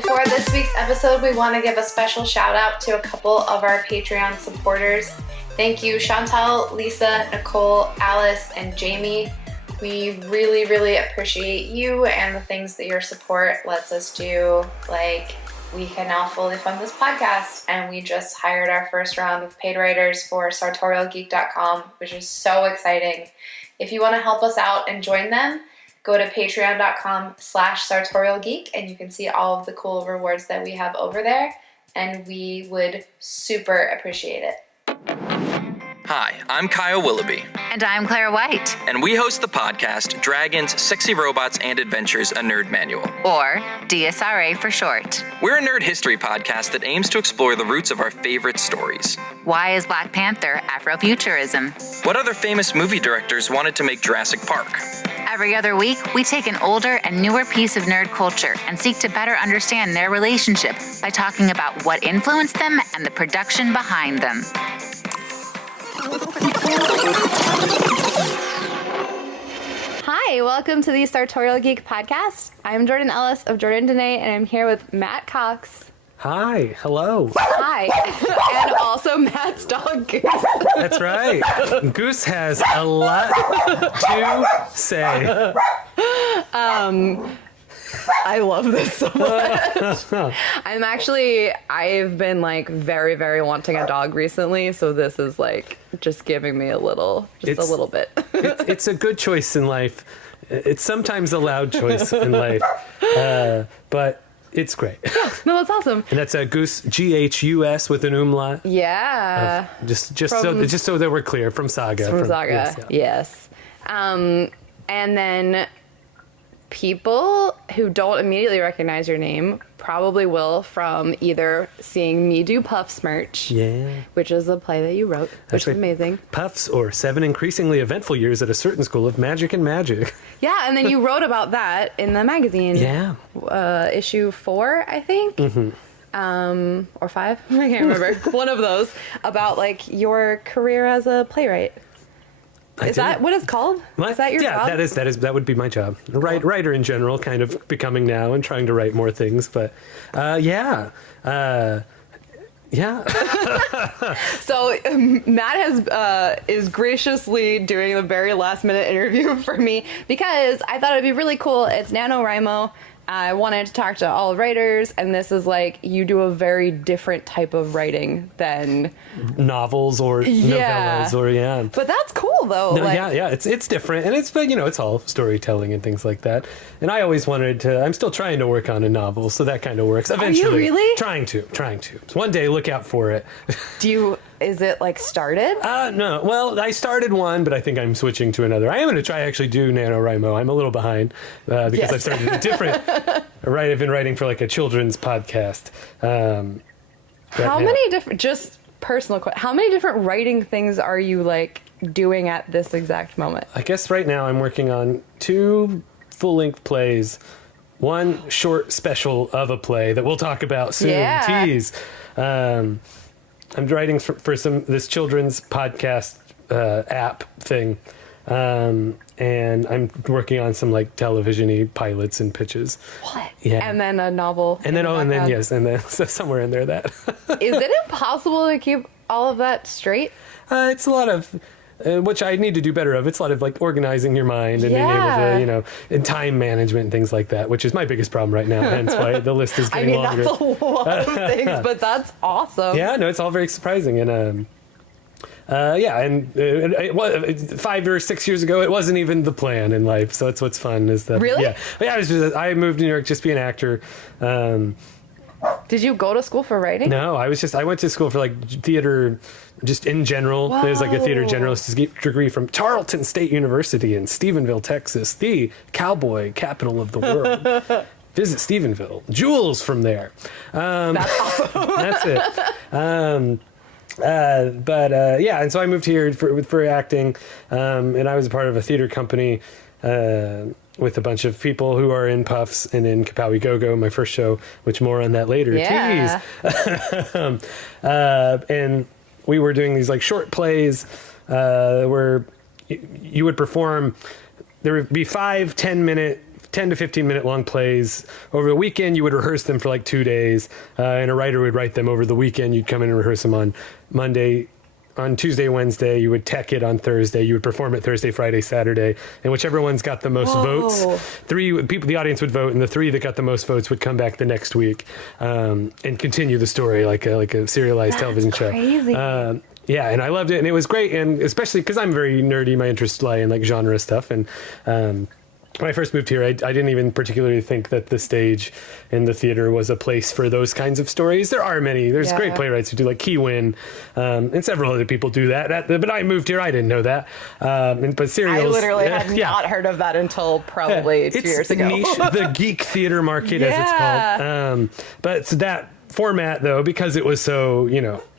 Before this week's episode, we want to give a special shout out to a couple of our Patreon supporters. Thank you, Chantal, Lisa, Nicole, Alice, and Jamie. We really, really appreciate you and the things that your support lets us do. Like, we can now fully fund this podcast, and we just hired our first round of paid writers for sartorialgeek.com, which is so exciting. If you want to help us out and join them, go to patreon.com/sartorialgeek, and you can see all of the cool rewards that we have over there, and we would super appreciate it. Hi, I'm Kyle Willoughby. And I'm Claire White. And we host the podcast Dragons, Sexy Robots, and Adventures, a Nerd Manual. Or DSRA for short. We're a nerd history podcast that aims to explore the roots of our favorite stories. Why is Black Panther Afrofuturism? What other famous movie directors wanted to make Jurassic Park? Every other week, we take an older and newer piece of nerd culture and seek to better understand their relationship by talking about what influenced them and the production behind them. Hi, welcome to the Sartorial Geek podcast. I'm Jordan Ellis of Jordan Dene, and I'm here with Matt Cox. Hi, hello. Hi, and also Matt's dog, Goose. That's right. Goose has a lot to say. I love this so much. I've been like very, very wanting a dog recently, so this is like just giving me a little bit. It's a good choice in life. It's sometimes a loud choice in life, but it's great. Yeah, no, that's awesome. And that's a Goose, Ghus with an umlaut. Yeah. Just so that we're clear, from Saga. From Saga, yes. And then people who don't immediately recognize your name probably will from either seeing me do Puffs merch, which is a play that you wrote, which is amazing. Puffs, or 7 Increasingly Eventful Years at a Certain School of Magic and Magic. Yeah, and then you wrote about that in the magazine. Yeah. Issue 4, I think. Mm-hmm. Or 5, I can't remember. One of those, about like your career as a playwright. Is that what it's called? Is that your job? Yeah, that would be my job. Writer in general, kind of becoming now and trying to write more things. But yeah. So Matt is graciously doing a very last minute interview for me because I thought it'd be really cool. It's NaNoWriMo. I wanted to talk to all writers, and this is like, you do a very different type of writing than novels or novellas or But that's cool though. No, it's different, and it's all storytelling and things like that. And I always wanted to. I'm still trying to work on a novel, so that kind of works eventually. Are you really? Trying to. So one day, look out for it. Is it like started? No. Well, I started one, but I think I'm switching to another. I am going to try actually do NaNoWriMo. I'm a little behind because I've started a different. I've been writing for like a children's podcast. How many different? Just personal question. How many different writing things are you like doing at this exact moment? I guess right now I'm working on 2 full-length plays, 1 short special of a play that we'll talk about soon. Yeah. Tease. I'm writing for this children's podcast app thing, and I'm working on some like television-y pilots and pitches. What? Yeah. And then a novel. And then so somewhere in there that. Is it impossible to keep all of that straight? It's a lot of. Which I need to do better of. It's a lot of like organizing your mind and being able to, and time management and things like that, which is my biggest problem right now. Hence why the list is getting longer. That's a lot of things, but that's awesome. Yeah, no, it's all very surprising. And it was 5 or 6 years ago, it wasn't even the plan in life. So that's what's fun is that. Really? Yeah. But yeah, I moved to New York just to be an actor. Did you go to school for writing? No, I went to school for like theater, just in general. Whoa. There's like a theater generalist degree from Tarleton State University in Stephenville, Texas, the cowboy capital of the world. Visit Stephenville. Jewels from there. That's awesome. That's it. And so I moved here for acting, and I was a part of a theater company with a bunch of people who are in Puffs and in Kapow-i GoGo, my first show, which more on that later. Yeah. Tease. And we were doing these like short plays where you would perform. There would be 5 10-minute 10 to 15 minute long plays. Over the weekend, you would rehearse them for like 2 days, and a writer would write them over the weekend. You'd come in and rehearse them on Monday. On Tuesday, Wednesday, you would tech it on Thursday. You would perform it Thursday, Friday, Saturday, and whichever one's got the most votes, the audience would vote, and the 3 that got the most votes would come back the next week and continue the story like a serialized television show. Crazy. Yeah, and I loved it, and it was great, and especially because I'm very nerdy, my interests lie in like genre stuff, and when I first moved here, I didn't even particularly think that the stage and the theater was a place for those kinds of stories. There are many. There's great playwrights who do, like Key Win, and several other people do that. But I moved here, I didn't know that. But serials, I literally had not heard of that until probably 2 years ago. It's the geek theater market, as it's called. But so that format, though, because it was so,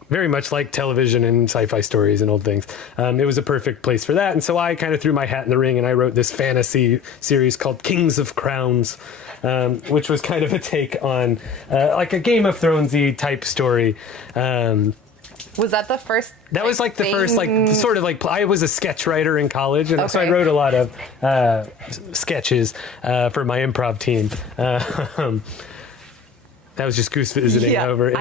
very much like television and sci-fi stories and old things. It was a perfect place for that. And so I kind of threw my hat in the ring and I wrote this fantasy series called Kings of Crowns, which was kind of a take on like a Game of Thrones-y type story. Was that the first? That was like the first, like sort of like I was a sketch writer in college, and so I wrote a lot of sketches for my improv team. That was just Goose visiting over. If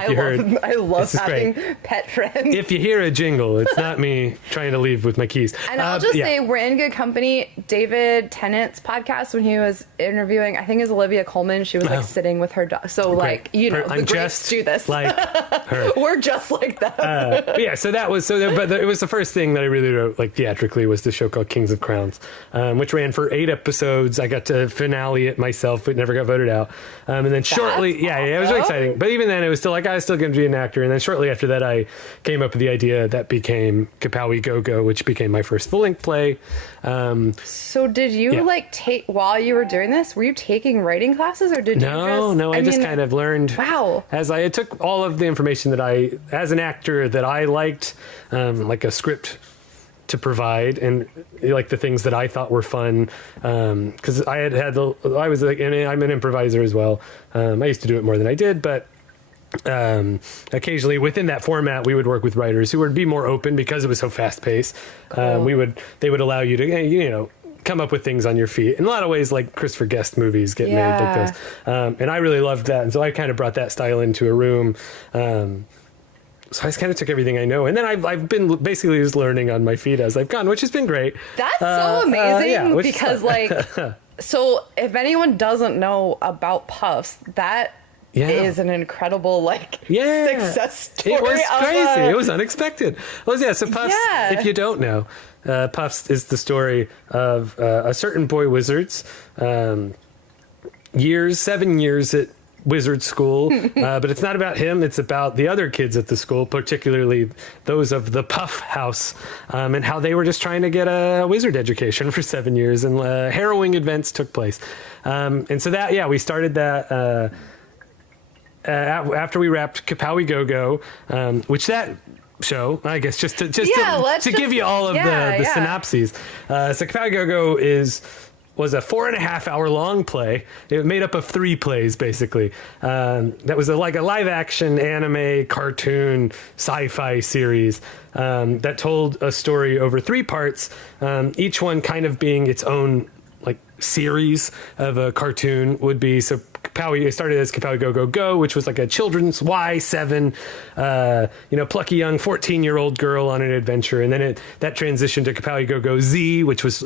I love having pet friends. If you hear a jingle, it's not me trying to leave with my keys. And I'll just say we're in good company. David Tennant's podcast, when he was interviewing, I think it was Olivia Colman, she was like sitting with her dog. So like, I'm the greats do this. Like her. We're just like that. So that was but it was the first thing that I really wrote like theatrically was the show called Kings of Crowns, which ran for 8 episodes. I got to finale it myself, but never got voted out. And then shortly, it was really exciting. But even then, it was still like I was still going to be an actor. And then shortly after that, I came up with the idea that became Kapow-i GoGo, which became my first full-length play. So did you take while you were doing this? Were you taking writing classes, or did you? No. I just kind of learned. Wow. As I took all of the information that I, as an actor, that I liked, like a script to provide, and like the things that I thought were fun, because I was like, and I'm an improviser as well. I used to do it more than I did, but occasionally within that format, we would work with writers who would be more open because it was so fast paced. Cool. They would allow you to, come up with things on your feet. In a lot of ways, like Christopher Guest movies get made like those. And I really loved that. And so I kind of brought that style into a room. So I just kind of took everything I know. And then I've been basically just learning on my feet as I've gone, which has been great. That's so amazing because like, so if anyone doesn't know about Puffs, that is an incredible success story. It was crazy. It was unexpected. So Puffs, if you don't know, Puffs is the story of a certain boy wizard's 7 years at wizard school, but it's not about him. It's about the other kids at the school, particularly those of the Puff House, and how they were just trying to get a wizard education for 7 years, and harrowing events took place. And so that, we started that after we wrapped Kapow-i GoGo, which that show, I guess, just to give you all of the synopses. So Kapow-i GoGo was a 4.5 hour long play. It made up of 3 plays, basically. That was like a live action anime, cartoon, sci-fi series that told a story over 3 parts, each one kind of being its own like series of a cartoon would be. So it started as Kapow-i GoGo, which was like a children's Y7, plucky young 14-year-old girl on an adventure. And then that transitioned to Kapow-i GoGo Z, which was,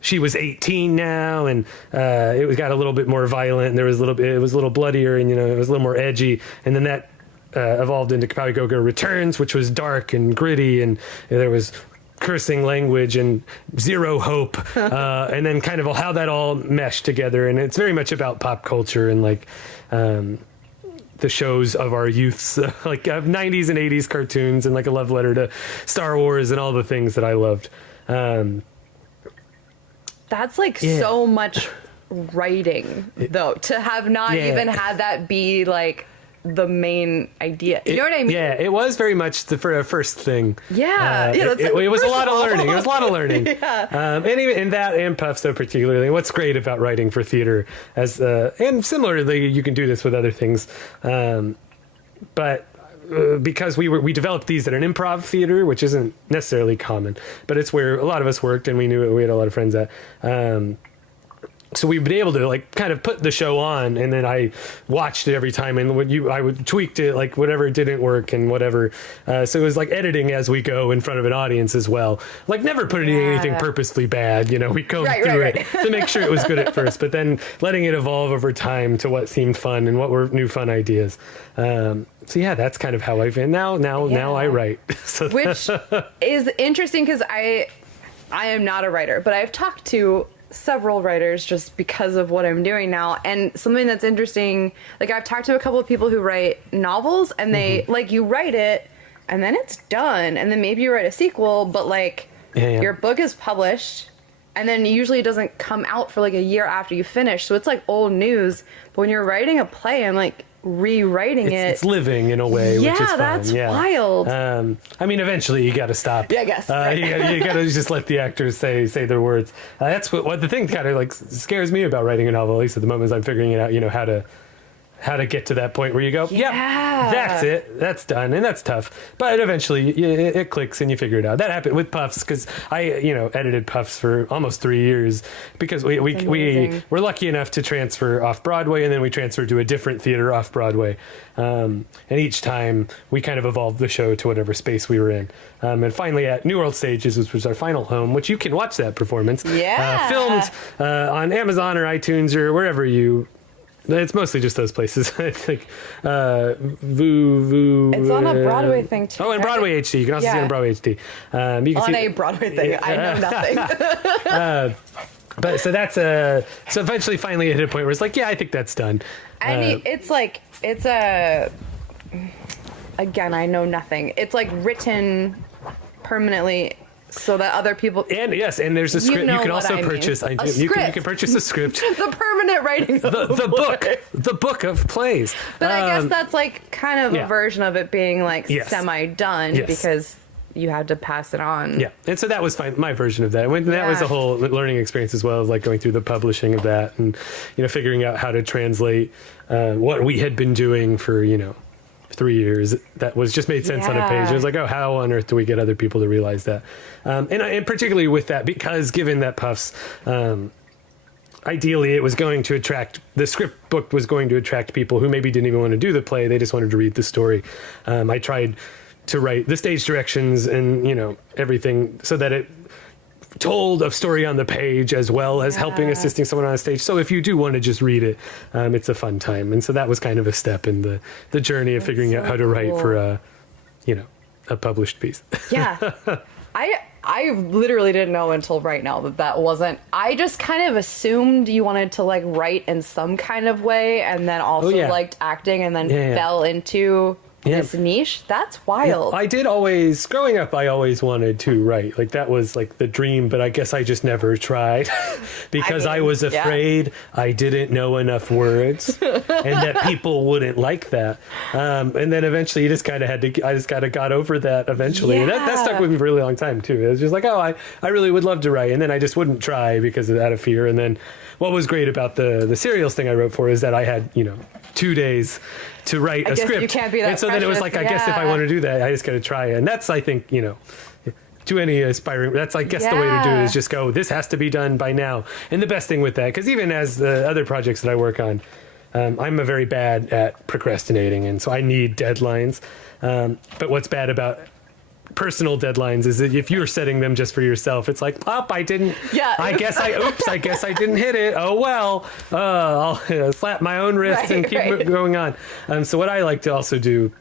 she was 18 now, and it got a little bit more violent, and it was a little bloodier, and it was a little more edgy. And then that evolved into Kapow-i GoGo Returns, which was dark and gritty, and there was cursing language and zero hope, and then kind of how that all meshed together. And it's very much about pop culture and like the shows of our youths, like 90s and 80s cartoons, and like a love letter to Star Wars and all the things that I loved. That's like so much writing, though, to have not even had that be like the main idea. You know what I mean? Yeah, it was very much for a first thing. It was a lot of learning. It was a lot of learning. And even in that and Puffs, though, particularly, what's great about writing for theater, and similarly, you can do this with other things, but because we developed these at an improv theater, which isn't necessarily common, but it's where a lot of us worked, and we knew it. We had a lot of friends at. so we've been able to like kind of put the show on, and then I watched it every time, and I would tweaked it, like whatever didn't work and whatever. So it was like editing as we go in front of an audience as well. Like never putting anything purposely bad, we go through it to make sure it was good at first, but then letting it evolve over time to what seemed fun and what were new fun ideas. So yeah, that's kind of how I've been now I write. So which is interesting because I am not a writer, but I've talked to several writers just because of what I'm doing now. And something that's interesting, like I've talked to a couple of people who write novels, and they like, you write it and then it's done, and then maybe you write a sequel, but like your book is published and then usually it doesn't come out for like a year after you finish, so it's like old news. But when you're writing a play, I'm like rewriting it's living in a way, which is fun. That's wild. I mean, eventually you got to stop. Yeah, I guess. You got to just let the actors say their words. That's what the thing kind of like scares me about writing a novel, at least at the moment, is I'm figuring it out, how to get to that point where you go, yep, that's it, that's done, and that's tough. But eventually it clicks and you figure it out. That happened with Puffs, because I edited Puffs for almost 3 years, because we were lucky enough to transfer off Broadway, and then we transferred to a different theater off Broadway. And each time we kind of evolved the show to whatever space we were in. And finally at New World Stages, which was our final home, which you can watch that performance filmed on Amazon or iTunes or wherever you. It's mostly just those places. I think it's on a Broadway thing too. Oh, and Broadway HD. You can also see it on Broadway HD. You can on a Broadway thing. I know nothing. But so that's so eventually finally it hit a point where it's like, yeah, I think that's done. And again, I know nothing. It's like written permanently so that other people. And yes, and there's a script. You can also purchase. You can purchase a script. The permanent writing. The book of plays. But I guess that's like kind of a version of it being like semi-done because you had to pass it on. Yeah, and so that was fine. My version of that. That was a whole learning experience as well, like going through the publishing of that, and figuring out how to translate what we had been doing for 3 years. That was just made sense on a page. It was like, oh, how on earth do we get other people to realize that? And particularly with that, because given that Puffs, ideally it was going to attract, the script book was going to attract people who maybe didn't even want to do the play. They just wanted to read the story. I tried to write the stage directions and, everything so that it told a story on the page as well as assisting someone on a stage. So if you do want to just read it, it's a fun time. And so that was kind of a step in the journey of figuring out how to write for a published piece. Yeah. I literally didn't know until right now that wasn't. I just kind of assumed you wanted to like write in some kind of way, and then also liked acting, and then fell into this niche. That's wild. I did growing up, I always wanted to write. Like that was like the dream, but I guess I just never tried because I was afraid I didn't know enough words and that people wouldn't like that. And then eventually you just kind of I just kind of got over that eventually. And that stuck with me for a really long time too. It was just like, I really would love to write. And then I just wouldn't try because of that fear. And then what was great about the serials thing I wrote for is that I had, 2 days to write a script. You can't be that and so then it was like, I guess if I want to do that, I just got to try it. And that's, I think, to any aspiring, that's, I guess, the way to do it is just go, this has to be done by now. And the best thing with that, because even as the other projects that I work on, I'm a very bad at procrastinating. And so I need deadlines. But what's bad about personal deadlines is that if you're setting them just for yourself, it's like, I didn't. Yeah. I guess I didn't hit it. Oh well. I'll slap my own wrist and keep going on. So what I like to also do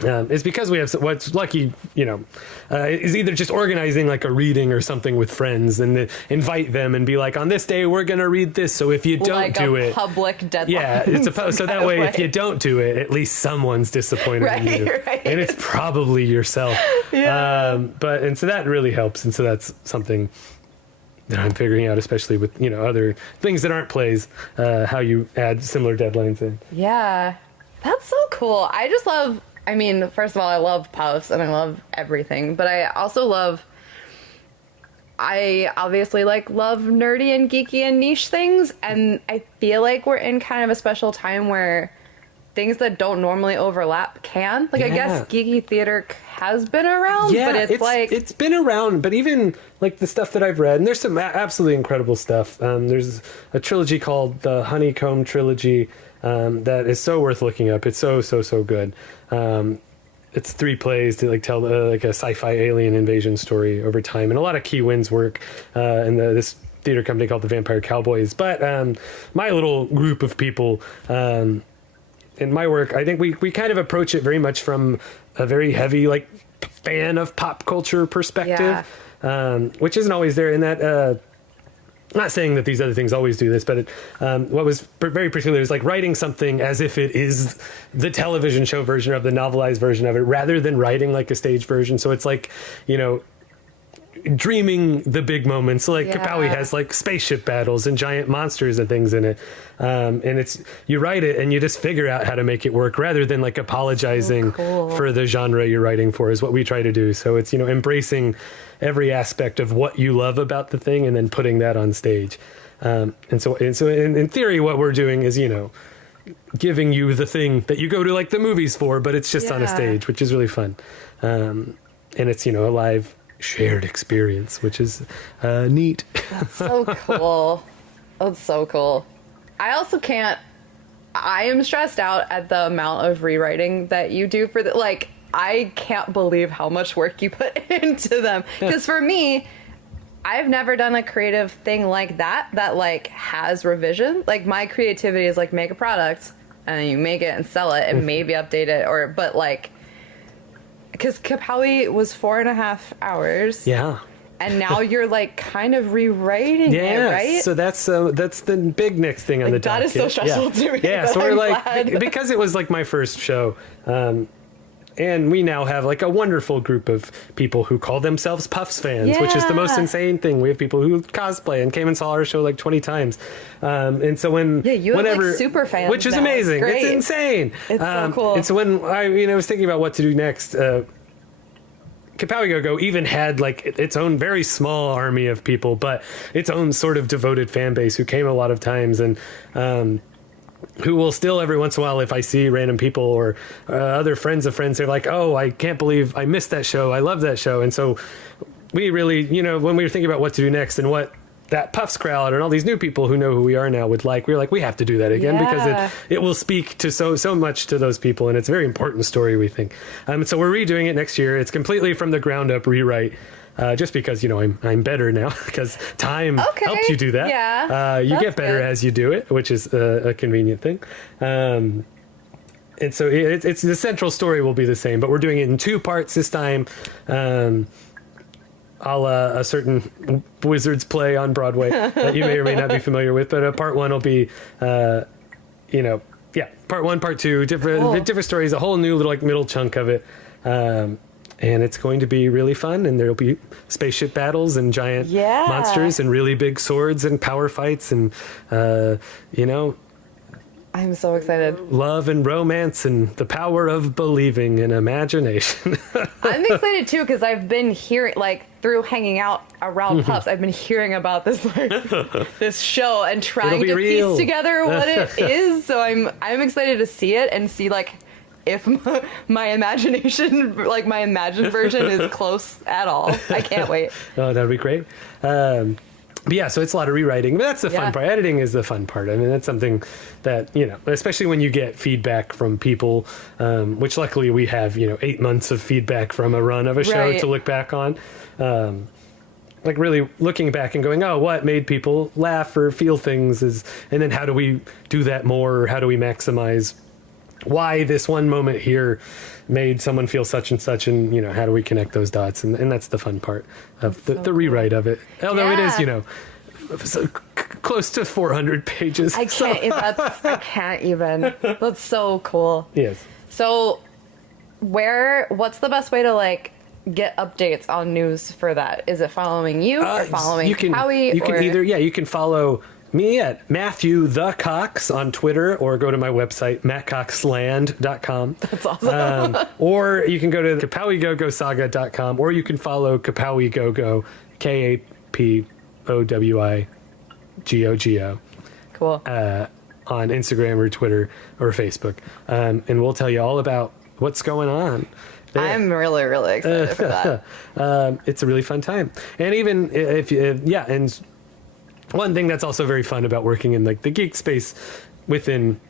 is because we have what's lucky, is either just organizing like a reading or something with friends and invite them and be like, on this day we're gonna read this. So if you don't do it, public deadline. So that way, if you don't do it, at least someone's disappointed in you, and it's probably yourself. And so that really helps, and so that's something that I'm figuring out, especially with other things that aren't plays, how you add similar deadlines in. Yeah, that's so cool. I just love. I mean, first of all, I love Puffs and I love everything, but I also I obviously love nerdy and geeky and niche things, and I feel like we're in kind of a special time where things that don't normally overlap can. Like, I guess geeky theater has been around, but it's been around, but even like the stuff that I've read, and there's some absolutely incredible stuff. There's a trilogy called the Honeycomb Trilogy that is so worth looking up. It's so good. It's 3 plays to like tell like a sci-fi alien invasion story over time, and a lot of Key Win's work in this theater company called the Vampire Cowboys. But my little group of people in my work, I think we kind of approach it very much from a very heavy like fan of pop culture perspective, which isn't always there in that. Not saying that these other things always do this, but what was very particular is like writing something as if it is the television show version of the novelized version of it, rather than writing like a stage version. So it's like, you know, dreaming the big moments. So like Kapow-i has like spaceship battles and giant monsters and things in it. And it's, you write it and you just figure out how to make it work rather than like apologizing for the genre you're writing for, is what we try to do. So it's, you know, embracing every aspect of what you love about the thing and then putting that on stage. And so in theory, what we're doing is, you know, giving you the thing that you go to like the movies for, but it's just on a stage, which is really fun. And it's, you know, a live shared experience, which is neat. That's so cool. That's so cool. I also can't, I am stressed out at the amount of rewriting that you do for the, like, I can't believe how much work you put into them. Because for me, I've never done a creative thing like that like has revision. Like, my creativity is like, make a product and then you make it and sell it and maybe update it, but like, because Kapow-i was 4.5 hours. Yeah. And now you're like kind of rewriting it, right? So that's the big next thing on the docket. That is so stressful to me. Yeah, so we're like, because it was like my first show, and we now have like a wonderful group of people who call themselves Puffs fans, which is the most insane thing. We have people who cosplay and came and saw our show like 20 times. And so you have like super fans, which is amazing. It's insane. It's so cool. And so when I was thinking about what to do next, Kapow-i GoGo even had like its own very small army of people, but its own sort of devoted fan base who came a lot of times, and who will still every once in a while, if I see random people or other friends of friends, they're like, oh, I can't believe I missed that show. I love that show. And so we really, you know, when we were thinking about what to do next and what that Puffs crowd and all these new people who know who we are now would like, we were like, we have to do that again because it will speak to so much to those people, and it's a very important story, we think. So we're redoing it next year. It's completely from the ground up rewrite, just because, you know, I'm better now because time helps you do that. You get better as you do it, which is a convenient thing. And so it's the central story will be the same, but we're doing it in 2 parts this time. A certain Wizards play on Broadway that you may or may not be familiar with, but part 1 will be, part 1, part 2, different stories, a whole new little like middle chunk of it, and it's going to be really fun. And there'll be spaceship battles and giant monsters and really big swords and power fights and I'm so excited. Love and romance and the power of believing and imagination. I'm excited too because I've been hearing, like, through hanging out around Puffs, I've been hearing about this this show and trying to piece together what it is. So I'm excited to see it and see like if my imagination, like my imagined version, is close at all. I can't wait. Oh, that'd be great. But yeah, so it's a lot of rewriting, but that's the fun part. Editing is the fun part. I mean, that's something that, you know, especially when you get feedback from people, which luckily we have, 8 months of feedback from a run of a show to look back on. Like really looking back and going, oh, what made people laugh or feel things and then how do we do that more? Or how do we maximize why this one moment here made someone feel such and such, and how do we connect those dots, and that's the fun part of the rewrite of it, although it is close to 400 pages. I can't even. That's so cool. Yes. So what's the best way to like get updates on news for that? Is it following you or following Kapow-i? You can follow me at Matthew the Cox on Twitter, or go to my website, mattcoxland.com. That's awesome. Or you can go to Kapow-i GoGo saga.com, or you can follow Kapow-i GoGo, Kapowi GoGo. Cool. on Instagram or Twitter or Facebook. And we'll tell you all about what's going on there. I'm really, really excited for that. It's a really fun time. And even if you, and one thing that's also very fun about working in like the geek space within,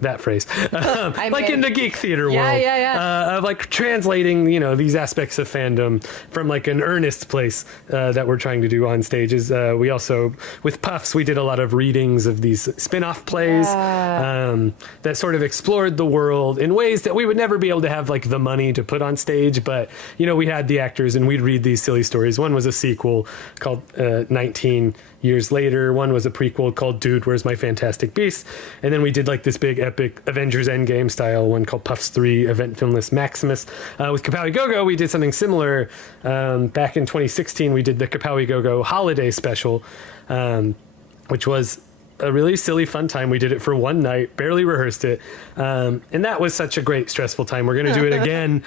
that phrase, like in the geek theater world, of like translating, these aspects of fandom from like an earnest place that we're trying to do on stages. We also, with Puffs, we did a lot of readings of these spin-off plays that sort of explored the world in ways that we would never be able to have like the money to put on stage. But, we had the actors and we'd read these silly stories. One was a sequel called 19 Years Later. One was a prequel called Dude, Where's My Fantastic Beast? And then we did like this big epic Avengers Endgame style one called Puffs 3 Event Filmless Maximus. With Kapow-i GoGo, we did something similar. Back in 2016, we did the Kapow-i GoGo holiday special, which was a really silly, fun time. We did it for one night, barely rehearsed it. And that was such a great, stressful time. We're going to do it again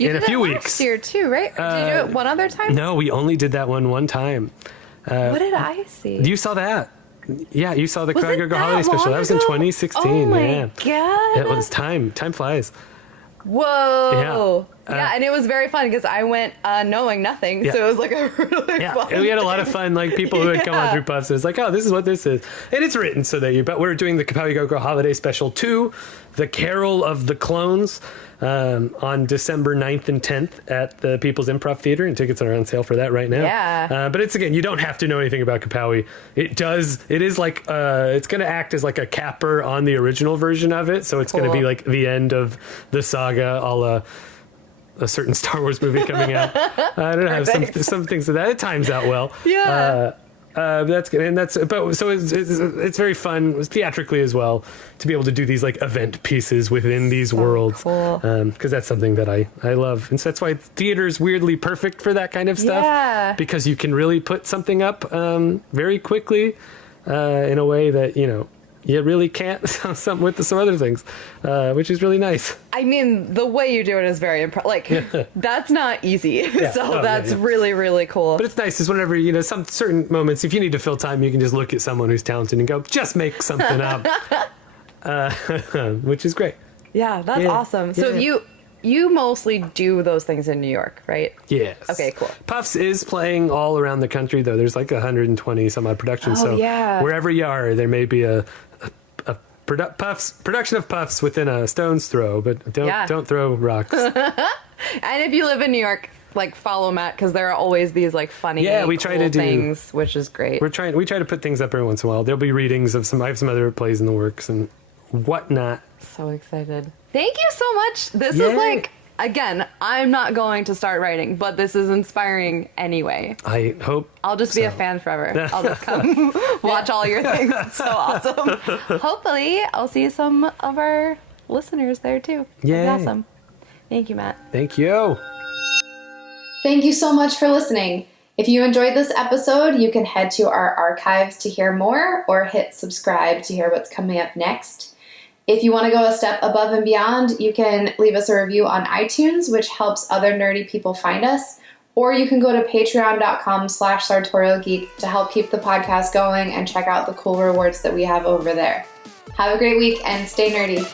in a few weeks. Last year too, right? Did you do it one other time? No, we only did that one time. What did I see? You saw that. Yeah, you saw the Was Kapow-i it GoGo that holiday special. long That was in ago? 2016. Oh my yeah. God. It was time. Time flies. Whoa. Yeah. And it was very fun because I went knowing nothing. Yeah. So it was like a really fun. And we had a lot of fun, like people who had come on through Puffs. It was like, oh, this is what this is. And it's written so that but we're doing the Kapow-i GoGo holiday special 2, The Carol of the Clones, on December 9th and 10th at the People's Improv Theater, and tickets are on sale for that right now. Yeah. But it's, again, you don't have to know anything about Kapow-i. It is like, it's going to act as like a capper on the original version of it. So it's going to be like the end of the saga, a la a certain Star Wars movie coming out. I don't know, some things that it times out well. Yeah. That's good, and it's very fun theatrically as well to be able to do these like event pieces within these worlds, cool. Because that's something that I love, and so that's why theater's weirdly perfect for that kind of stuff, because you can really put something up very quickly in a way that you really can't with some other things, which is really nice. I mean, the way you do it is very impressive. Like, that's not easy. That's really, really cool. But it's nice is whenever, some certain moments, if you need to fill time, you can just look at someone who's talented and go, just make something up, which is great. Yeah, that's awesome. So you mostly do those things in New York, right? Yes. Okay, cool. Puffs is playing all around the country, though. There's like 120 some odd productions. So wherever you are, there may be a production of Puffs within a stone's throw, but don't throw rocks. And if you live in New York, like follow Matt, because there are always these like funny, we try to do things, which is great. We try to put things up every once in a while. There'll be readings of I have some other plays in the works and whatnot. So excited. Thank you so much. This is like, again, I'm not going to start writing, but this is inspiring anyway. I hope I'll just be a fan forever. I'll just come watch all your things. It's so awesome. Hopefully, I'll see some of our listeners there too. Yeah. That's awesome. Thank you, Matt. Thank you. Thank you so much for listening. If you enjoyed this episode, you can head to our archives to hear more or hit subscribe to hear what's coming up next. If you want to go a step above and beyond, you can leave us a review on iTunes, which helps other nerdy people find us. Or you can go to patreon.com/Sartorial Geek to help keep the podcast going and check out the cool rewards that we have over there. Have a great week and stay nerdy.